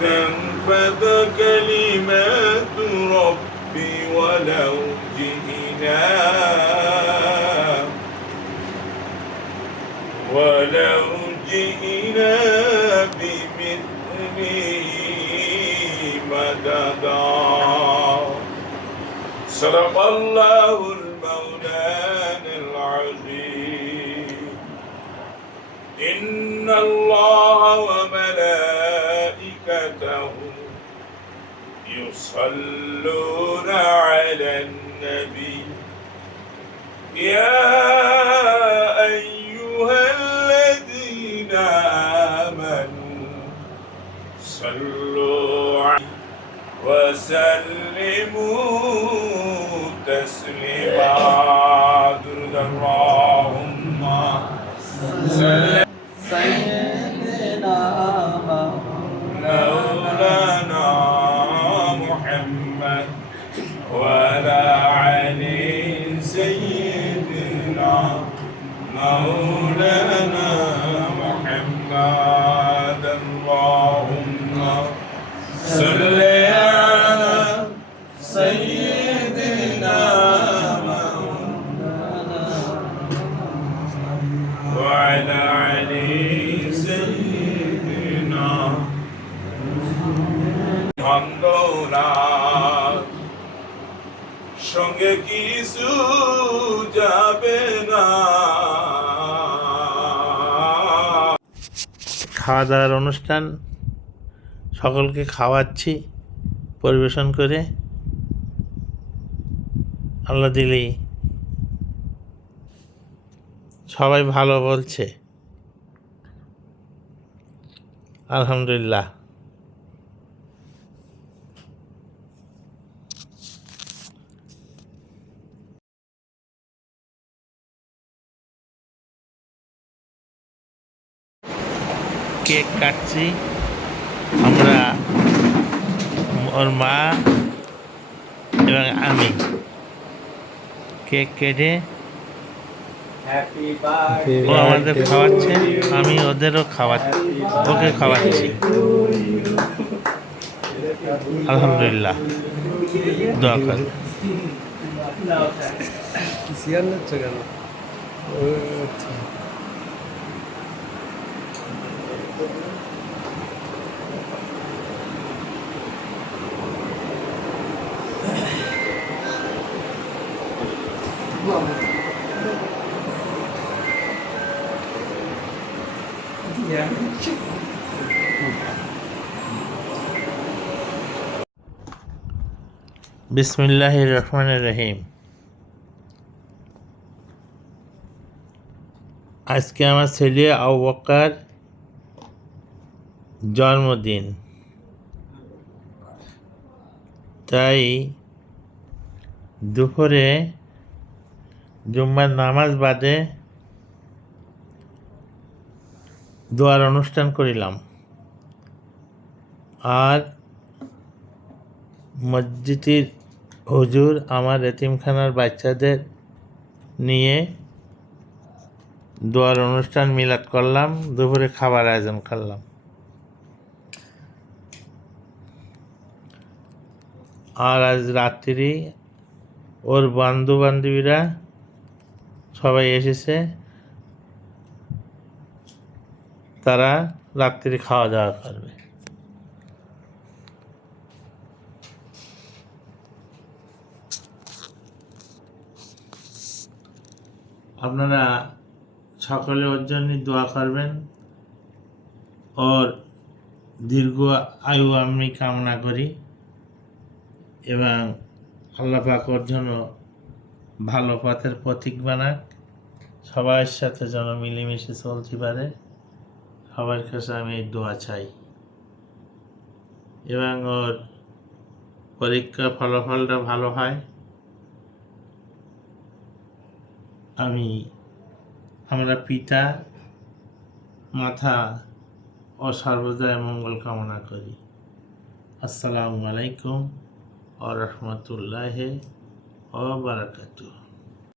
تنفذ كلمات ربي ولو جئنا بمثله مددا صدق الله المولان العظيم إن الله وملائكته يصلون على النبي يا أيها الذين آمنوا صلوا عليه وسلموا تسليما درود اللهم صل سيدنا مولانا محمد وعلى علي سيدنا مولانا محمد اللهم صل على سيدنا وعلى علي سيدنا আন্দোলন সঙ্গে কিছু যাবে না। খাওয়া দাওয়ার অনুষ্ঠান, সকলকে খাওয়াচ্ছি পরিবেশন করে। আল্লাহ দিলেই সবাই ভালো বলছে, আলহামদুলিল্লাহ। কেক কাটছি আমরা, ওর মা এবং আমি। কেক কেটে ও আমাদের খাওয়াচ্ছে, আমি ওদেরও ওকে খাওয়াচ্ছি। আলহামদুলিল্লাহ, দোয়া করবেন। বিসমিল্লাহির রহমানির রহিম। আজকে আমার ছেলে আবু বকর জন্মদিন, তাই দুপুরে জুম্মার নামাজ বাদে দোয়ার অনুষ্ঠান করিলাম। আর মসজিদের হুজুর আমার এতিমখানার বাচ্চাদের নিয়ে দোয়ার অনুষ্ঠান মিলাদ করলাম, দুপুরে খাবার আয়োজন করলাম। আর আজ রাত্রি ওর বন্ধু বান্ধবীরা সবাই এসেছে, তারা রাত্রি খাওয়া দাওয়া করবে। আপনারা সকলে ওর জন্য দোয়া করবেন, ওর দীর্ঘ আয়ু আমি কামনা করি এবং আল্লাহ পাক ওর জন্য ভালো পথের প্রতীক বানাক, সবার সাথে যেন মিলেমিশে চলতে পারে, সবার কাছে আমি এই দোয়া চাই। এবং ওর পরীক্ষা ফলাফলটা ভালো হয়, আমরা পিতা মাতা ও সর্বদাই মঙ্গল কামনা করি। আসসালামু আলাইকুম ওয়া রাহমাতুল্লাহি ওয়া বারাকাতুহু।